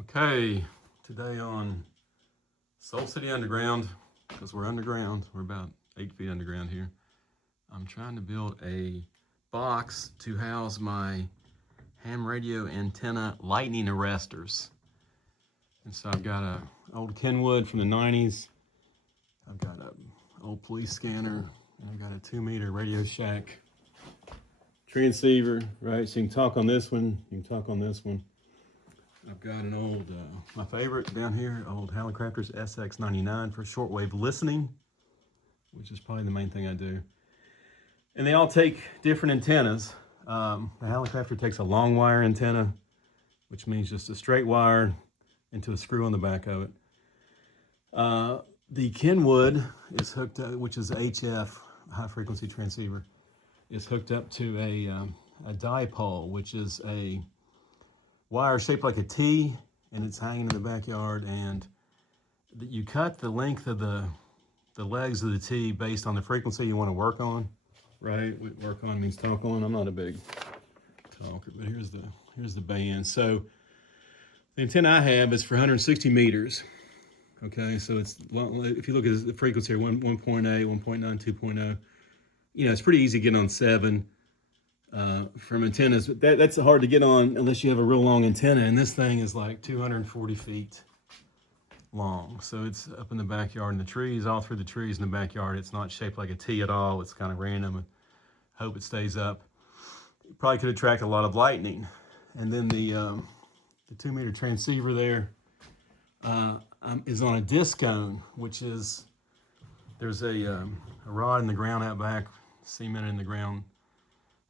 Okay, today on Soul City Underground, because we're underground, we're about 8 feet underground here. I'm trying to build a box to house my ham radio antenna lightning arresters. And so I've got a old Kenwood from the 90s. I've got an old police scanner, and I've got a 2-meter Radio Shack transceiver, right? So you can talk on this one, you can talk on this one. I've got an old, my favorite down here, old Hallicrafters SX99 for shortwave listening, which is probably the main thing I do. And they all take different antennas. The Hallicrafter takes a long wire antenna, which means just a straight wire into a screw on the back of it. The Kenwood is hooked up, which is HF, high frequency transceiver, is hooked up to a dipole, which is a wire shaped like a T, and it's hanging in the backyard, and you cut the length of the legs of the T based on the frequency you want to work on, right? Work on means talk on. I'm not a big talker, but here's the band. So the antenna I have is for 160 meters. Okay, so it's, if you look at the frequency here, 1.8, 1.9, 2.0, you know, it's pretty easy to get on 7. From antennas, but that's hard to get on unless you have a real long antenna, and this thing is like 240 feet long. So it's up in the backyard in the trees, all through the trees in the backyard. It's not shaped like a T at all. It's kind of random. I hope it stays up. It probably could attract a lot of lightning. And then the 2-meter transceiver there is on a disc cone, which is, there's a rod in the ground out back, cemented in the ground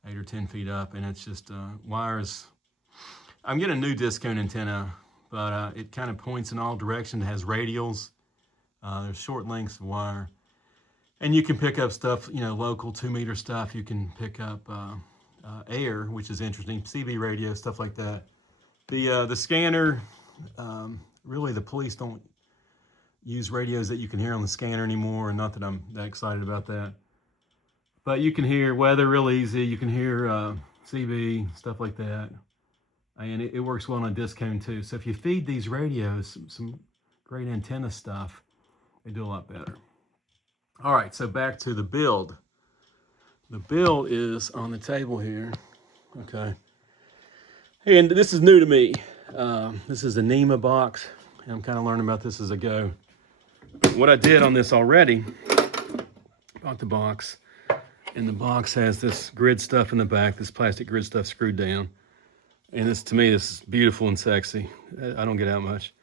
8 or 10 feet up, and it's just wires. I'm getting a new disc cone antenna, but it kind of points in all directions. It has radials. There's short lengths of wire, and you can pick up stuff, you know, local 2-meter stuff. You can pick up air, which is interesting, CB radio, stuff like that. The scanner, really the police don't use radios that you can hear on the scanner anymore, and not that I'm that excited about that. But you can hear weather real easy. You can hear CB, stuff like that. And it works well on a disc cone too. So if you feed these radios some great antenna stuff, they do a lot better. All right, so back to the build. The build is on the table here, okay? And this is new to me. This is a Nema box, and I'm kind of learning about this as I go. What I did on this already, bought the box, and the box has this grid stuff in the back, this plastic grid stuff screwed down. And this, to me, this is beautiful and sexy. I don't get out much.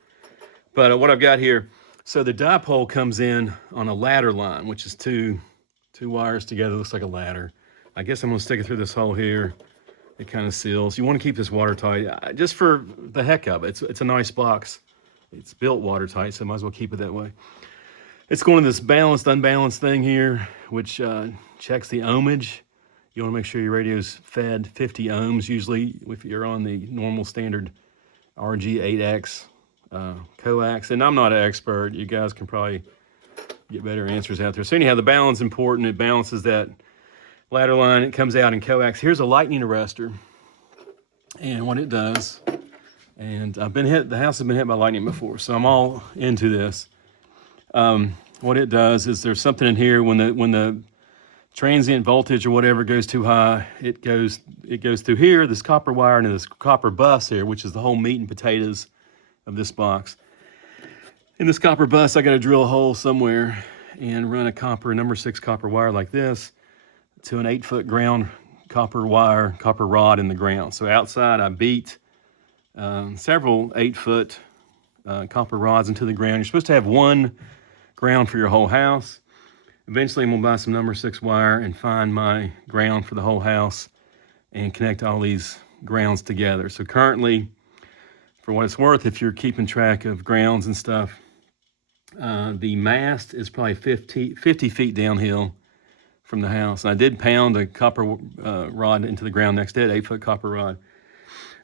But what I've got here, so the dipole comes in on a ladder line, which is two wires together, looks like a ladder. I guess I'm gonna stick it through this hole here. It kind of seals. You wanna keep this watertight, just for the heck of it. It's a nice box. It's built watertight, so I might as well keep it that way. It's going to this balanced, unbalanced thing here, which checks the ohmage. You want to make sure your radio's fed 50 ohms, usually if you're on the normal standard RG8X coax. And I'm not an expert. You guys can probably get better answers out there. So anyhow, the balance is important. It balances that ladder line. It comes out in coax. Here's a lightning arrestor. And what it does, and I've been hit, the house has been hit by lightning before, so I'm all into this. What it does is there's something in here when the transient voltage or whatever goes too high, it goes through here, this copper wire, into this copper bus here, which is the whole meat and potatoes of this box. In this copper bus, I got to drill a hole somewhere and run a number 6 copper wire like this to an 8-foot ground copper rod in the ground. So outside, I beat several 8-foot copper rods into the ground. You're supposed to have one ground for your whole house. Eventually I'm gonna buy some number 6 wire and find my ground for the whole house and connect all these grounds together. So currently, for what it's worth, if you're keeping track of grounds and stuff, the mast is probably 50 feet downhill from the house. And I did pound a copper rod into the ground next to it, 8-foot copper rod.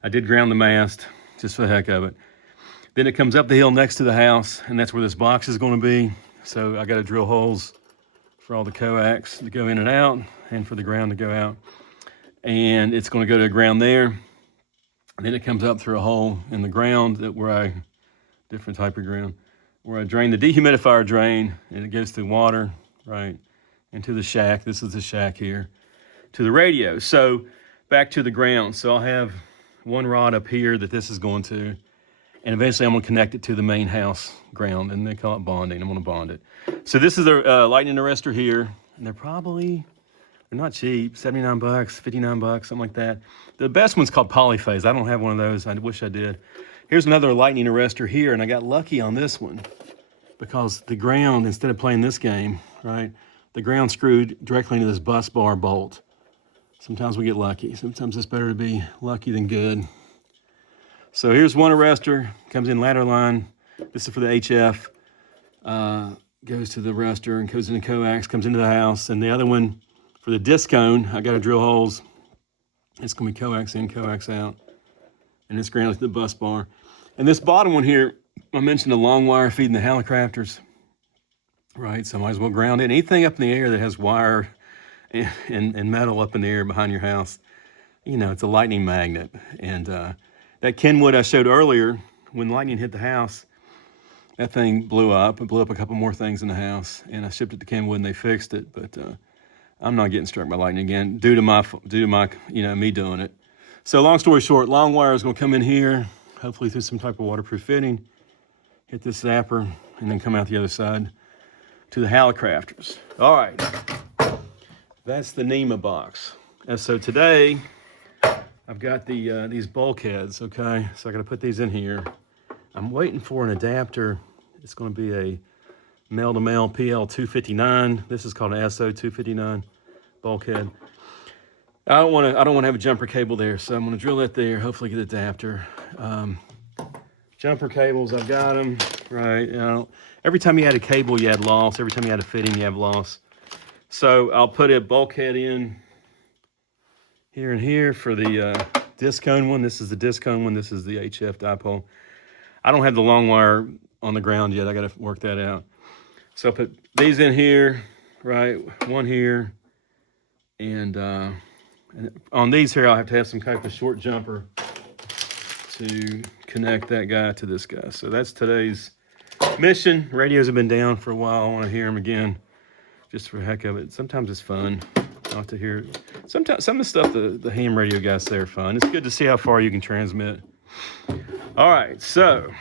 I did ground the mast just for the heck of it. Then it comes up the hill next to the house, and that's where this box is going to be. So I got to drill holes for all the coax to go in and out, and for the ground to go out. And it's going to go to the ground there. And then it comes up through a hole in the ground different type of ground, where I drain the dehumidifier drain, and it goes through water, right, into the shack. This is the shack here, to the radio. So back to the ground. So I'll have one rod up here that this is going to, and eventually I'm gonna connect it to the main house ground, and they call it bonding. I'm gonna bond it. So this is a lightning arrestor here, and they're not cheap, 79 bucks, 59 bucks, something like that. The best one's called Polyphase. I don't have one of those. I wish I did. Here's another lightning arrestor here, and I got lucky on this one because the ground, instead of playing this game, right, the ground screwed directly into this bus bar bolt. Sometimes we get lucky. Sometimes it's better to be lucky than good. So here's one arrestor, comes in ladder line. This is for the HF. Goes to the arrestor and goes into coax, comes into the house. And the other one, for the disc cone, I got to drill holes. It's going to be coax in, coax out. And it's grounded to the bus bar. And this bottom one here, I mentioned the long wire feeding the helicopters. Right, so I might as well ground it. Anything up in the air that has wire and metal up in the air behind your house, you know, it's a lightning magnet. And that Kenwood I showed earlier, when lightning hit the house, that thing blew up. It blew up a couple more things in the house, and I shipped it to Kenwood and they fixed it. But I'm not getting struck by lightning again due to my, you know, me doing it. So long story short, long wire is going to come in here, hopefully through some type of waterproof fitting, hit this zapper, and then come out the other side to the Hallicrafters. All right, that's the Nema box. And so today, I've got these bulkheads, okay? So I gotta put these in here. I'm waiting for an adapter. It's gonna be a male-to-male PL259. This is called an SO259 bulkhead. I don't wanna have a jumper cable there, so I'm gonna drill that there, hopefully get an adapter. Jumper cables, I've got them, right? You know, every time you add a cable, you add loss. Every time you add a fitting, you have loss. So I'll put a bulkhead in here and here for the disc cone one. This is the disc cone one. This is the HF dipole. I don't have the long wire on the ground yet. I got to work that out. So I'll put these in here, right? One here. And on these here, I'll have to have some type of short jumper to connect that guy to this guy. So that's today's mission. Radios have been down for a while. I want to hear them again, just for the heck of it. Sometimes it's fun not to hear. Sometimes some of the stuff the ham radio guys say are fun. It's good to see how far you can transmit. All right, so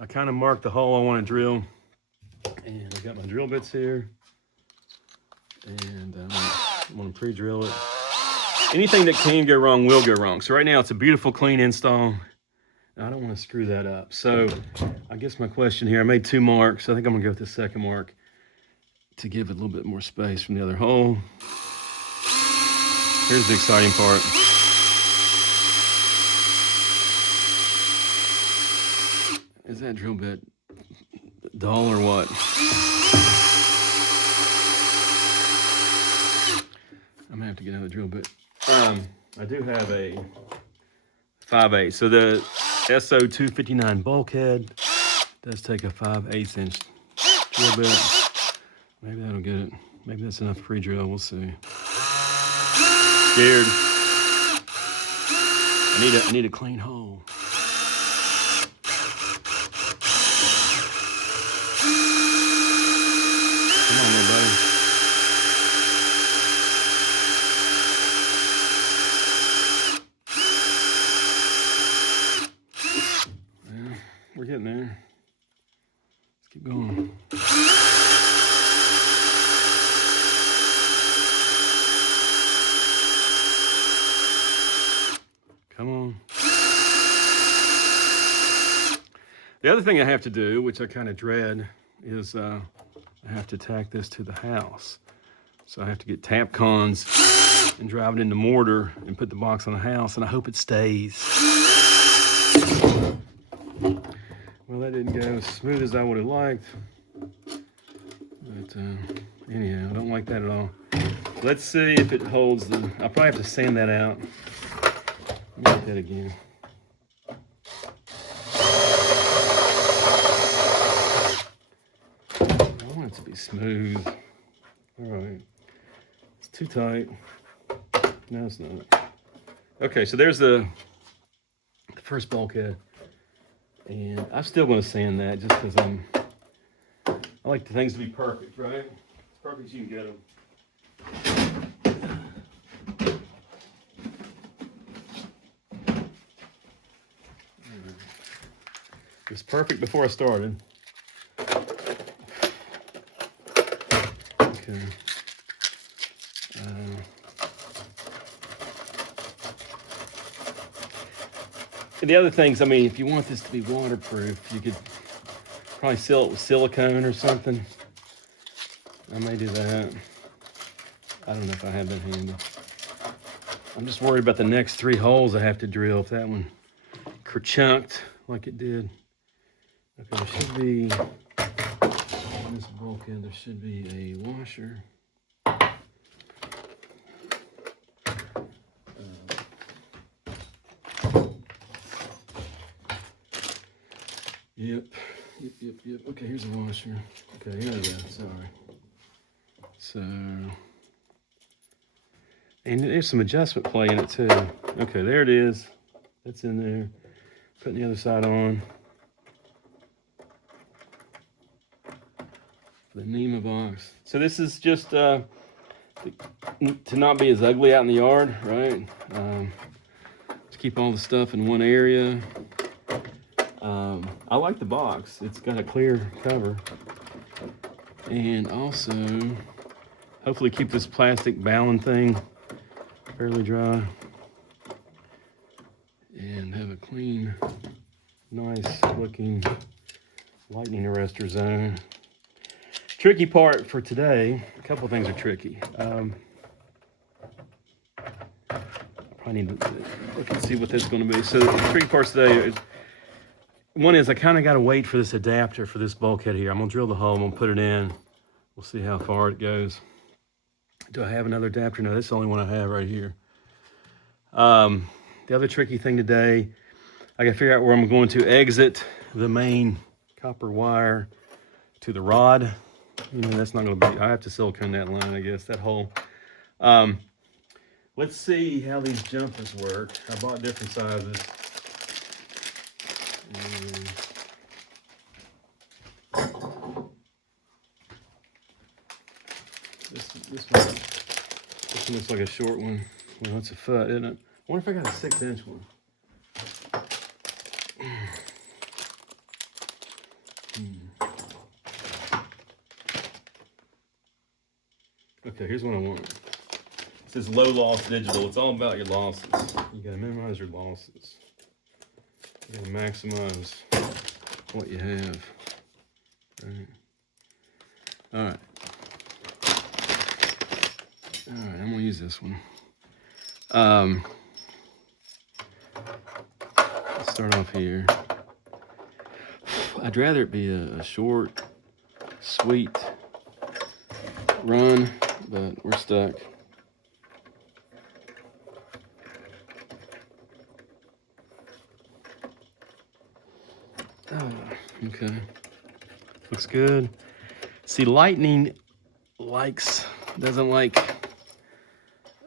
I kind of marked the hole I want to drill, and I got my drill bits here, and I'm going to pre-drill it. Anything that can go wrong will go wrong. So right now it's a beautiful, clean install. I don't want to screw that up. So I guess my question here, I made 2 marks. I think I'm gonna go with the second mark to give it a little bit more space from the other hole. Here's the exciting part. Is that drill bit dull or what? I'm gonna have to get another drill bit. I do have a 5/8. So the SO259 bulkhead does take a 5/8 inch drill bit. Maybe that'll get it. Maybe that's enough pre-drill. We'll see. Scared. I need a clean hole. Come on, little buddy. We're getting there. Let's keep going. Come on. The other thing I have to do, which I kind of dread, is I have to tack this to the house. So I have to get tap cons and drive it into mortar and put the box on the house, and I hope it stays. Well, that didn't go as smooth as I would have liked. But anyhow, I don't like that at all. Let's see if it holds the... I'll probably have to sand that out. Let me get that again. I want it to be smooth. All right. It's too tight. No, it's not. Okay, so there's the first bulkhead. And I'm still going to sand that just because I like the things to be perfect, right? As perfect as you can get them. It was perfect before I started. Okay. And the other things, I mean, if you want this to be waterproof, you could probably seal it with silicone or something. I may do that. I don't know if I have that handy. I'm just worried about the next 3 holes I have to drill. If that one kerchunked like it did. Okay, there should be, on this bulkhead, there should be a washer. Yep. Okay, here's a washer. Okay, here it is. Sorry. So, and there's some adjustment play in it too. Okay, there it is. That's in there. Putting the other side on. The Nema box. So this is just to not be as ugly out in the yard, right? To keep all the stuff in one area. I like the box. It's got a clear cover. And also, hopefully keep this plastic balun thing fairly dry. And have a clean, nice looking lightning arrestor zone. Tricky part for today, a couple of things are tricky. I probably need to look and see what that's going to be. So the tricky parts today is, one is I kind of got to wait for this adapter for this bulkhead here. I'm going to drill the hole, I'm going to put it in. We'll see how far it goes. Do I have another adapter? No, that's the only one I have right here. The other tricky thing today, I got to figure out where I'm going to exit the main copper wire to the rod. You know, that's not going to be, I have to silicone that line, I guess, that hole. Let's see how these jumpers work. I bought different sizes. This one looks like a short one. Well, that's a foot, isn't it? I wonder if I got a 6-inch one. Okay, here's what I want. It says low loss digital. It's all about your losses. You gotta minimize your losses. You gotta maximize what you have. Right. All right. All right, I'm gonna use this one. Let's start off here. I'd rather it be a short, sweet run, but we're stuck. Oh, okay. Looks good. See, lightning doesn't like,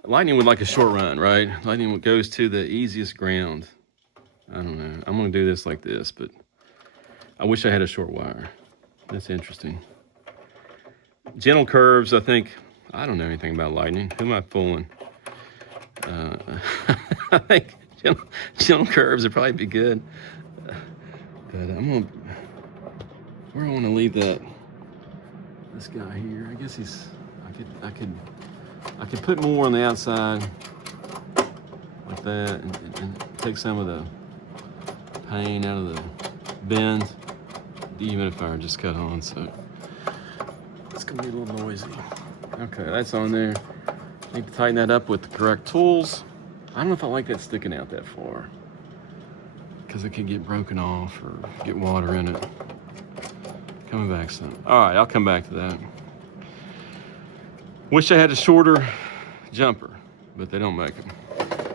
lightning would like a short run, right? Lightning goes to the easiest ground. I don't know. I'm gonna do this like this, but I wish I had a short wire. That's interesting. Gentle curves, I think, I don't know anything about lightning. Who am I fooling? I think gentle curves would probably be good. But I'm gonna, where I want to leave that, this guy here. I guess he's, I could put more on the outside like that and take some of the pain out of the bend, even if I just cut on. So it's gonna be a little noisy. Okay, that's on there. Need to tighten that up with the correct tools. I don't know if I like that sticking out that far, because it can get broken off or get water in it. Coming back some. All right, I'll come back to that. Wish I had a shorter jumper, but they don't make them.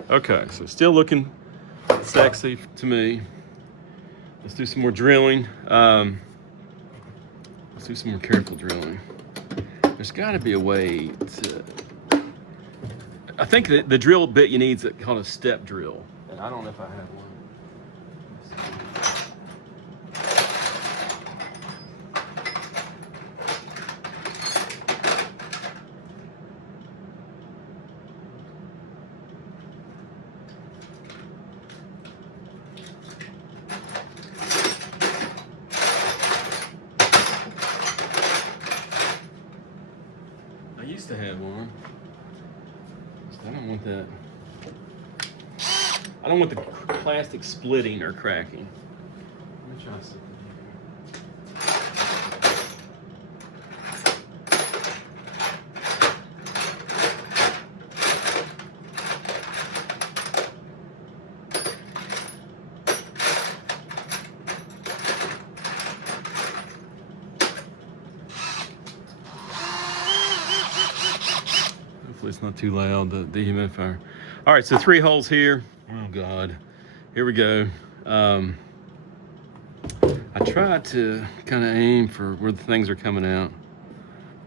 Okay, so still looking sexy to me. Let's do some more drilling. Let's do some more careful drilling. There's gotta be a way to, I think that the drill bit you need is called a step drill. And I don't know if I have one. used to have one. I don't want that. I don't want the plastic splitting or cracking. Let me try something Hopefully it's not too loud, the dehumidifier. All right, so 3 holes here. Oh God, here we go. I tried to kind of aim for where the things are coming out.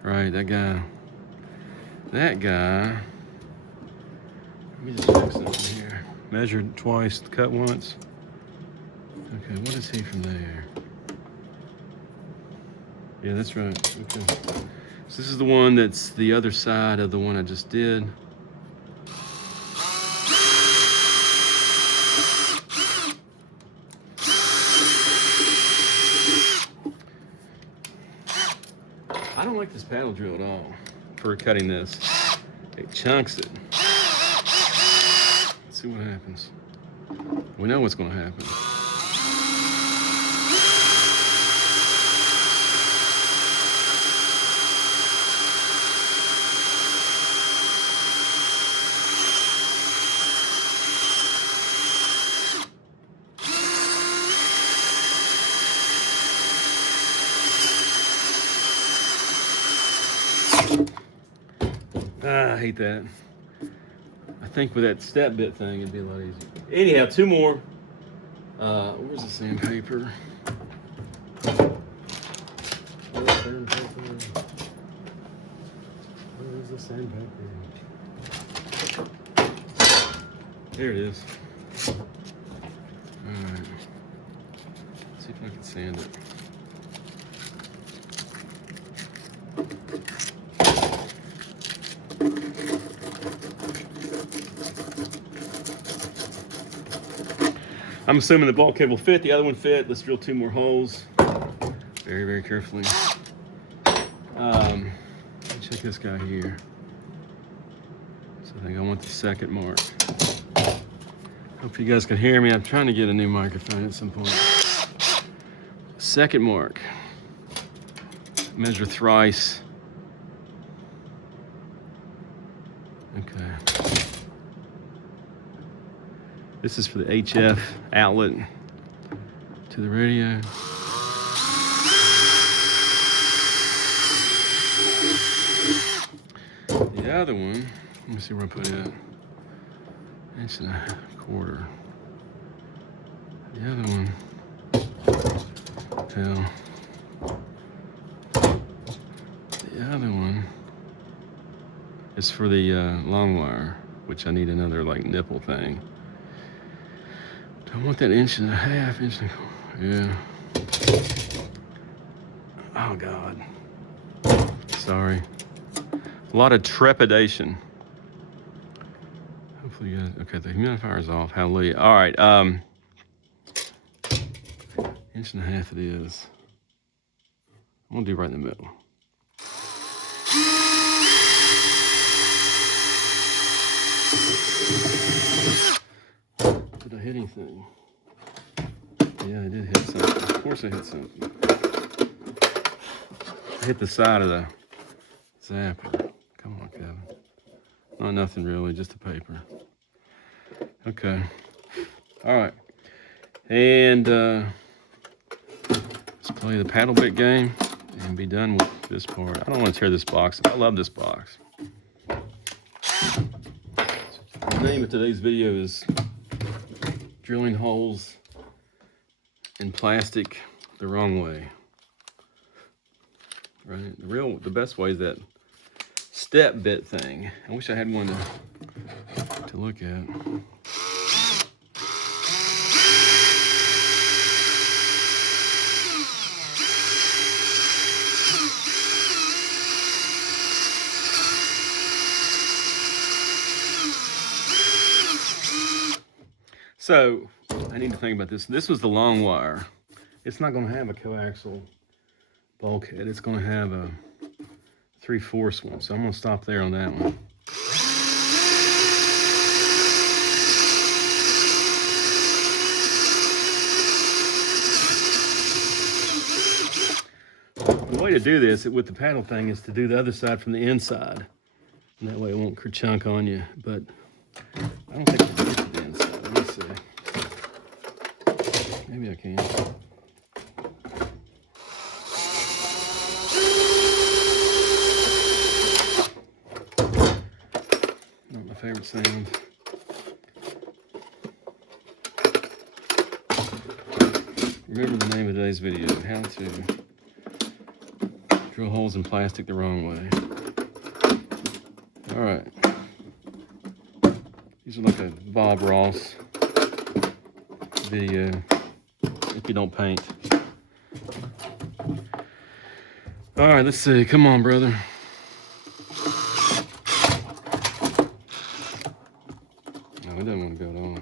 Right, that guy. Let me just check something here. Measured twice, cut once. Okay, what is he from there? Yeah, that's right, okay. So this is the one that's the other side of the one I just did. I don't like this paddle drill at all for cutting this. It chunks it. Let's see what happens. We know what's going to happen. I hate that. I think with that step bit thing, it'd be a lot easier. Anyhow, 2 more. Where's the sandpaper? Where's the sandpaper? There it is. All right. Let's see if I can sand it. I'm assuming the bulkhead will fit, the other one fit. Let's drill 2 more holes. Very, very carefully. Let me check this guy here. So I think I want the second mark. Hope you guys can hear me. I'm trying to get a new microphone at some point. Second mark. Measure thrice. Okay. This is for the HF outlet to the radio. The other one, let me see where I put it. 1.25 inches. The other one, hell. The other one is for the long wire, which I need another like nipple thing. I want that 1.5 inches. Yeah. Oh God. Sorry. A lot of trepidation. Hopefully you guys, okay, the humidifier is off. Hallelujah. All right. 1.5 inches it is. I'm gonna do right in the middle. Did I hit anything? Yeah, I did hit something. Of course I hit something. I hit the side of the zapper. Come on, Kevin. No, nothing really, just the paper. Okay. All right. And let's play the paddle bit game and be done with this part. I don't want to tear this box. I love this box. The name of today's video is Drilling Holes in Plastic the Wrong Way. Right? The best way is that step bit thing. I wish I had one to look at. So I need to think about this. This was the long wire. It's not going to have a coaxial bulkhead. It's going to have a 3/4 one. So I'm gonna stop there on that one. The way to do this with the paddle thing is to do the other side from the inside. And that way it won't kerchunk on you. But I don't think I can get to the inside. Let me see. Maybe I can. Not my favorite sound. Remember the name of today's video, how to drill holes in plastic the wrong way. All right. These are like a Bob Ross video, if you don't paint. All right, let's see. Come on, brother. No, it doesn't want to go at all.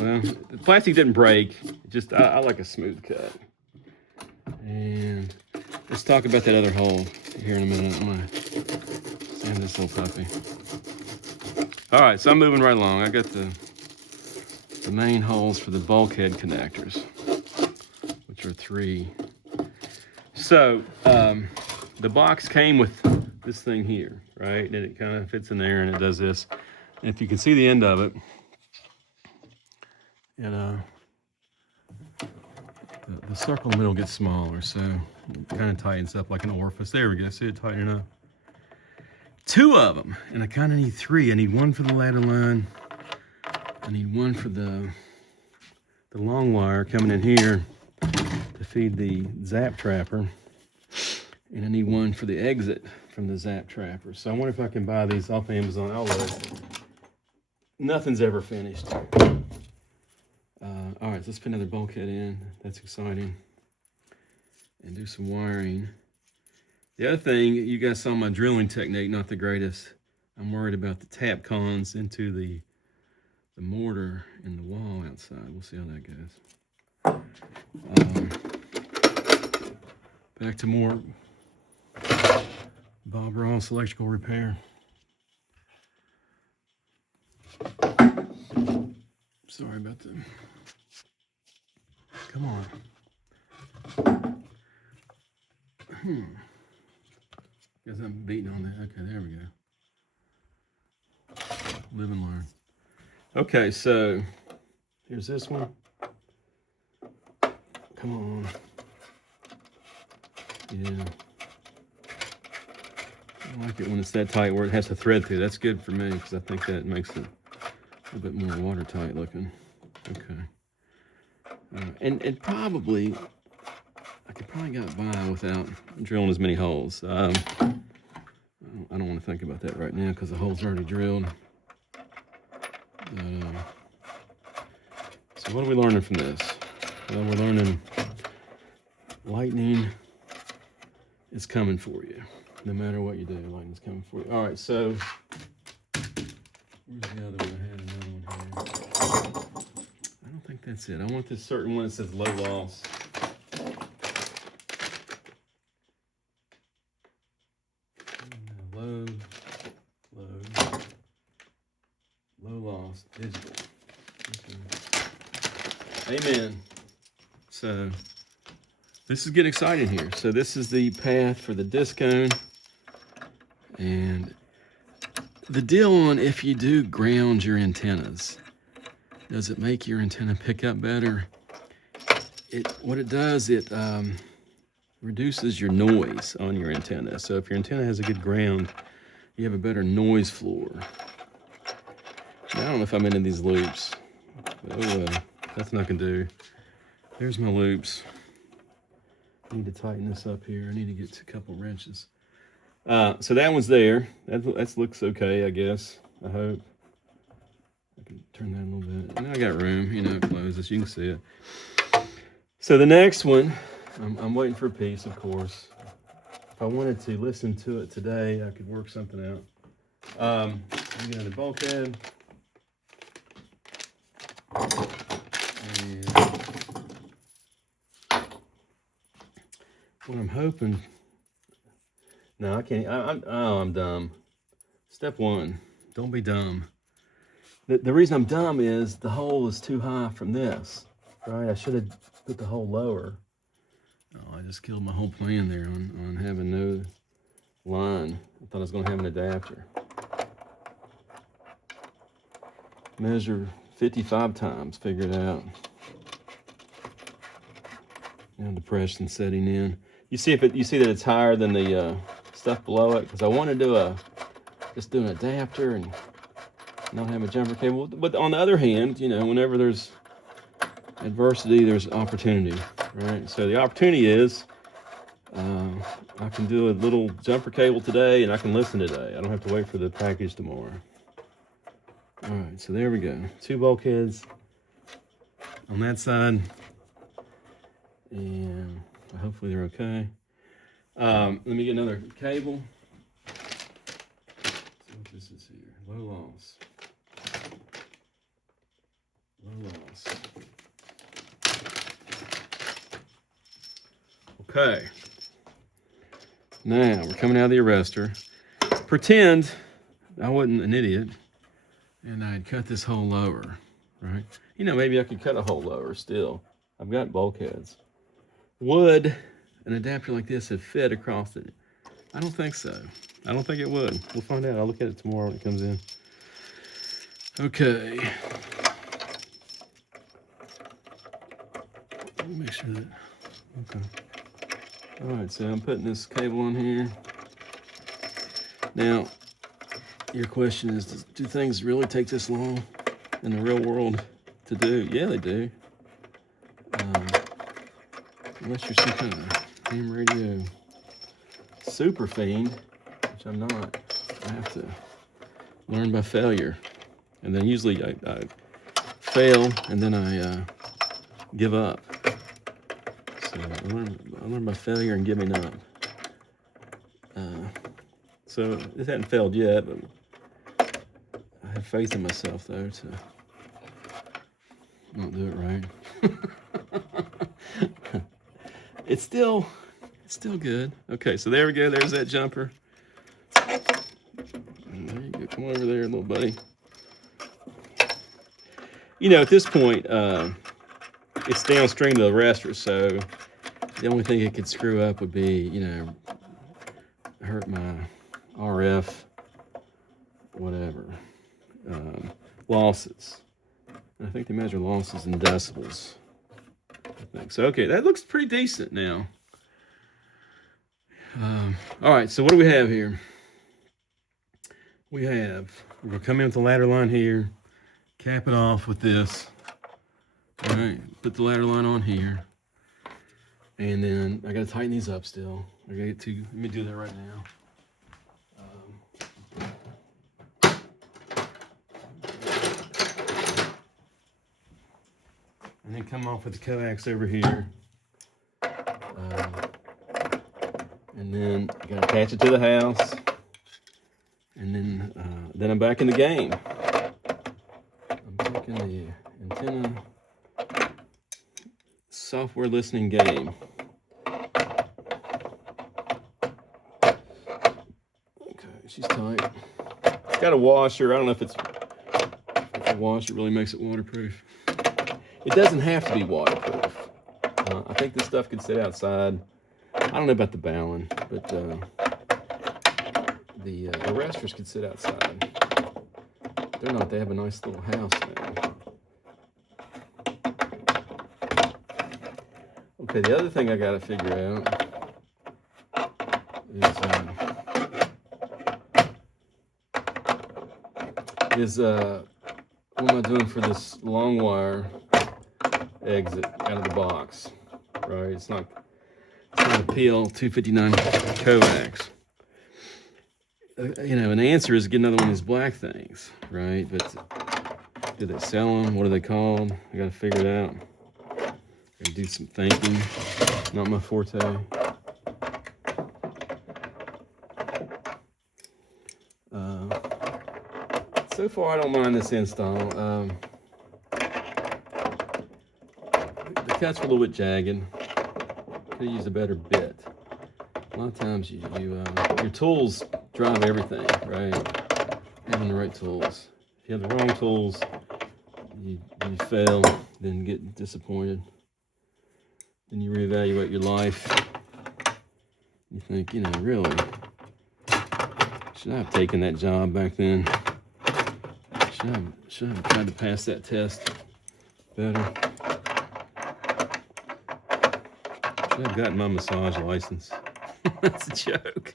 Well, the plastic didn't break. Just I like a smooth cut. And let's talk about that other hole here in a minute. I'm gonna sand this little puppy. All right, so I'm moving right along. I got the main holes for the bulkhead connectors, which are 3. So the box came with this thing here, right? And it kind of fits in there, and it does this. And if you can see the end of it, the circle in the middle gets smaller, so it kind of tightens up like an orifice. There we go. See it tightening up. 2 of them, and I kind of need 3. I need one for the ladder line. I need one for the long wire coming in here to feed the zap trapper, and I need one for the exit from the zap trapper. So I wonder if I can buy these off Amazon. I'll look. Nothing's ever finished. All right, so let's put another bulkhead in. That's exciting. And do some wiring. The other thing, you guys saw my drilling technique, not the greatest. I'm worried about the tap cons into the mortar in the wall outside. We'll see how that goes. Back to more Bob Ross electrical repair. Sorry about that. Come on. Guess I'm beating on that. Okay, there we go. Live and learn. Okay, so here's this one. Come on. Yeah. I like it when it's that tight where it has to thread through. That's good for me because I think that makes it a bit more watertight looking. Okay. And probably, I could probably get by without drilling as many holes. I don't want to think about that right now because the hole's already drilled. So what are we learning from this? Well, we're learning lightning is coming for you. No matter what you do, lightning's coming for you. All right, so where's the other one? I had another one here. I don't think that's it. I want this certain one that says low loss. Low loss digital. Okay. Amen. So this is getting exciting here. So this is the path for the disc cone. And the deal on if you do ground your antennas, does it make your antenna pick up better? What it does, it reduces your noise on your antenna. So if your antenna has a good ground, you have a better noise floor. Now, I don't know if I'm into these loops. Oh, that's not gonna do. There's my loops. I need to tighten this up here. I need to get a couple wrenches. So that one's there. That looks okay, I guess. I hope. I can turn that a little bit. And I got room, you know, it closes. You can see it. So the next one, I'm waiting for a piece, of course. If I wanted to listen to it today, I could work something out. We got a bulkhead. And what I'm hoping. No, I can't. I'm dumb. Step one, don't be dumb. The reason I'm dumb is the hole is too high from this, right? I should have put the hole lower. Oh, I just killed my whole plan there on having no line. I thought I was going to have an adapter. Measure 55 times, figure it out. Now depression setting in. You see that it's higher than the stuff below it, because I want to just do an adapter and not have a jumper cable. But on the other hand, you know, whenever there's adversity, there's opportunity, right? So the opportunity is I can do a little jumper cable today and I can listen today. I don't have to wait for the package tomorrow. All right, so there we go. 2 bulkheads on that side, and hopefully they're okay. Let me get another cable. See what this is here. Low loss. Low loss. Okay. Now we're coming out of the arrestor. Pretend I wasn't an idiot and I'd cut this hole lower, right? You know, maybe I could cut a hole lower still. I've got bulkheads. Would an adapter like this have fit across it? I don't think so. I don't think it would. We'll find out. I'll look at it tomorrow when it comes in. Okay. Let me make sure that, okay. All right, so I'm putting this cable on here. Now, your question is, do things really take this long in the real world to do? Yeah, they do. Unless you're some kind of ham radio super fiend, which I'm not. I have to learn by failure. And then usually I fail and then I give up. So I learn by failure and giving up. So it hadn't failed yet, but I have faith in myself though to not do it right. It's still good. Okay, so there we go. There's that jumper. And there you go. Come over there, little buddy. You know, at this point, it's downstream of the arrestor, so the only thing it could screw up would be, you know, hurt my RF, whatever, losses. I think they measure losses in decibels. I think so. Okay, that looks pretty decent now. All right, so what do we have here? We're going to come in with the ladder line here, cap it off with this. All right, put the ladder line on here. And then I got to tighten these up still. I got to get to, let me do that right now. And then come off with the coax over here. And then I got to attach it to the house. And then I'm back in the game. I'm back in the antenna software listening game. Okay, she's tight. It's got a washer. I don't know if a washer really makes it waterproof. It doesn't have to be waterproof. I think this stuff could sit outside. I don't know about the Ballon, but the arresters could sit outside. They're not. They have a nice little house now. Okay, the other thing I got to figure out is what am I doing for this long wire exit out of the box, right? It's not a PL259 coax. You know, an answer is get another one of these black things, right? But do they sell them? What are they called? I got to figure it out. Gotta do some thinking. Not my forte. So far, I don't mind this install. The cuts were a little bit jagged. Could have used a better bit. A lot of times your tools drive everything, right? Having the right tools. If you have the wrong tools, you fail, then get disappointed. Then you reevaluate your life. You think, really, should I have taken that job back then? Should I have tried to pass that test better? Should I have gotten my massage license? That's a joke.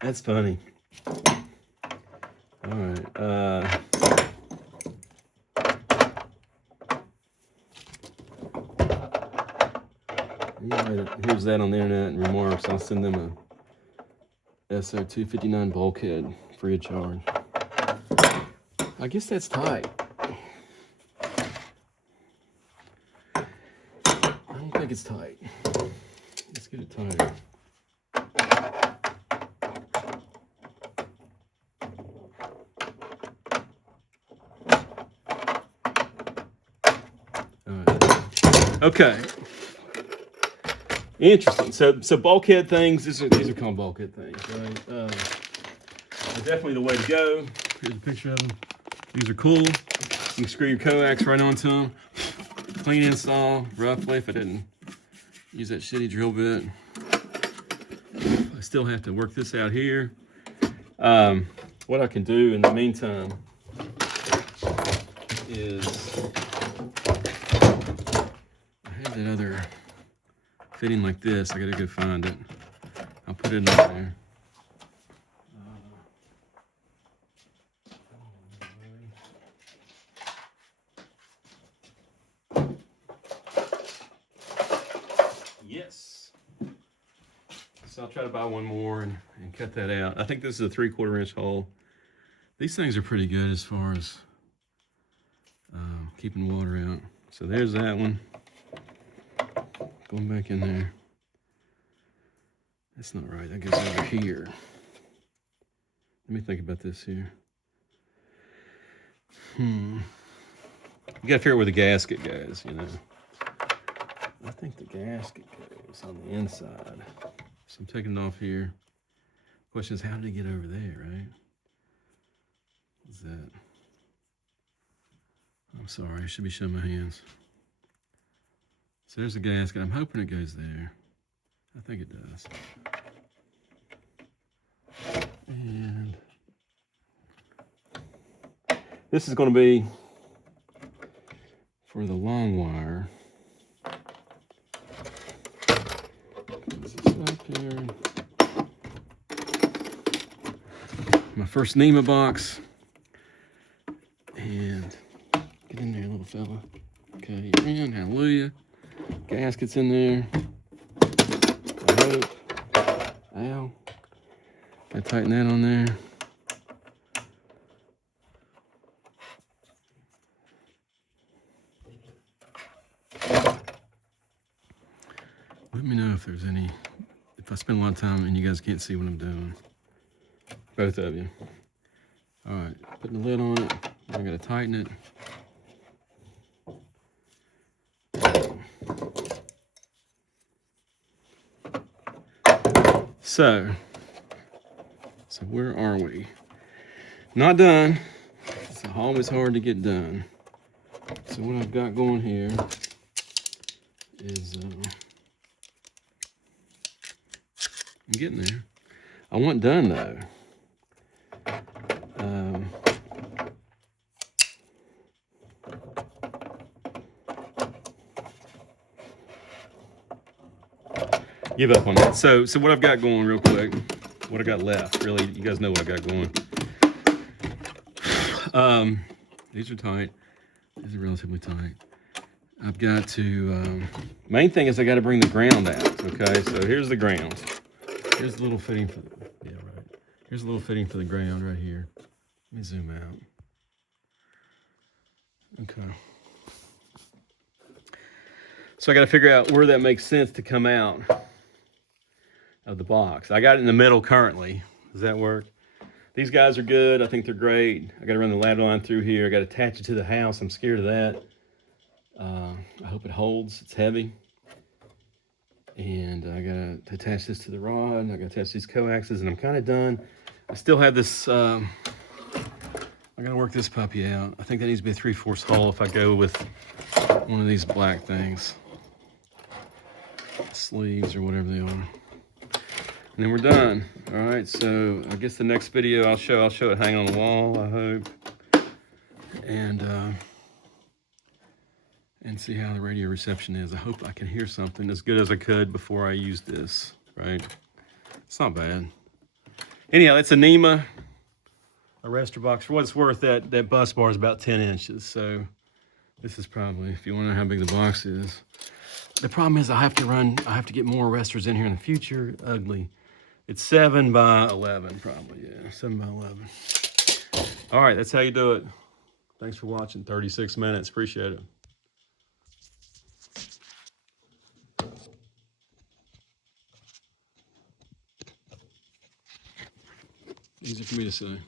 That's funny. All right. Here's that on the internet and remarks. I'll send them a SO259 bulkhead free of charge. I guess that's tight. I don't think it's tight. Let's get it tighter. All right. Okay. Interesting. So bulkhead things. These are called bulkhead things, right? They're definitely the way to go. Here's a picture of them. These are cool. You can screw your coax right onto them. Clean install, roughly, if I didn't use that shitty drill bit. I still have to work this out here. What I can do in the meantime is I have that other fitting like this. I gotta go find it. I'll put it in there. Yes. So I'll try to buy one more and cut that out. I think this is a 3/4 inch hole. These things are pretty good as far as keeping water out. So there's that one. Going back in there. That's not right. That goes over here. Let me think about this here. You gotta figure out where the gasket goes, I think the gasket goes on the inside. So I'm taking it off here. Question is, how did it get over there, right? What's that? I'm sorry, I should be showing my hands. So there's the gasket. I'm hoping it goes there. I think it does. And this is going to be for the long wire. This is up here. My first Nema box. And get in there, little fella. Okay, you're in. Hallelujah. Gasket's in there. I hope. Ow. Gotta tighten that on there. Let me know if there's any, if I spend a lot of time and you guys can't see what I'm doing. Both of you. All right, putting the lid on it. I gotta tighten it. So where are we? Not done. It's always hard to get done. So what I've got going here is I'm getting there. I want done though. Give up on that. So what I've got going real quick, what I got left, really, you guys know what I got going. These are tight. These are relatively tight. I've got to, main thing is I got to bring the ground out, okay? So here's the ground. Here's the little fitting for, yeah, right. Here's a little fitting for the ground right here. Let me zoom out. Okay. So I got to figure out where that makes sense to come out of the box. I got it in the middle currently. Does that work? These guys are good. I think they're great. I got to run the ladder line through here. I got to attach it to the house. I'm scared of that. I hope it holds. It's heavy. And I gotta attach this to the rod, and I gotta attach these coaxes, and I'm kind of done. I still have this, I gotta work this puppy out. I think that needs to be a 3/4 hole if I go with one of these black things. Sleeves or whatever they are. And then we're done. All right, so I guess the next video I'll show it hanging on the wall, I hope. And see how the radio reception is. I hope I can hear something as good as I could before I use this, right? It's not bad. Anyhow, that's a Nema arrestor box. For what it's worth, that bus bar is about 10 inches. So this is probably, if you want to know how big the box is. The problem is I have to get more arresters in here in the future. Ugly. It's 7 by 11 probably, yeah, 7 by 11. All right, that's how you do it. Thanks for watching, 36 minutes, appreciate it. Easy for me to say.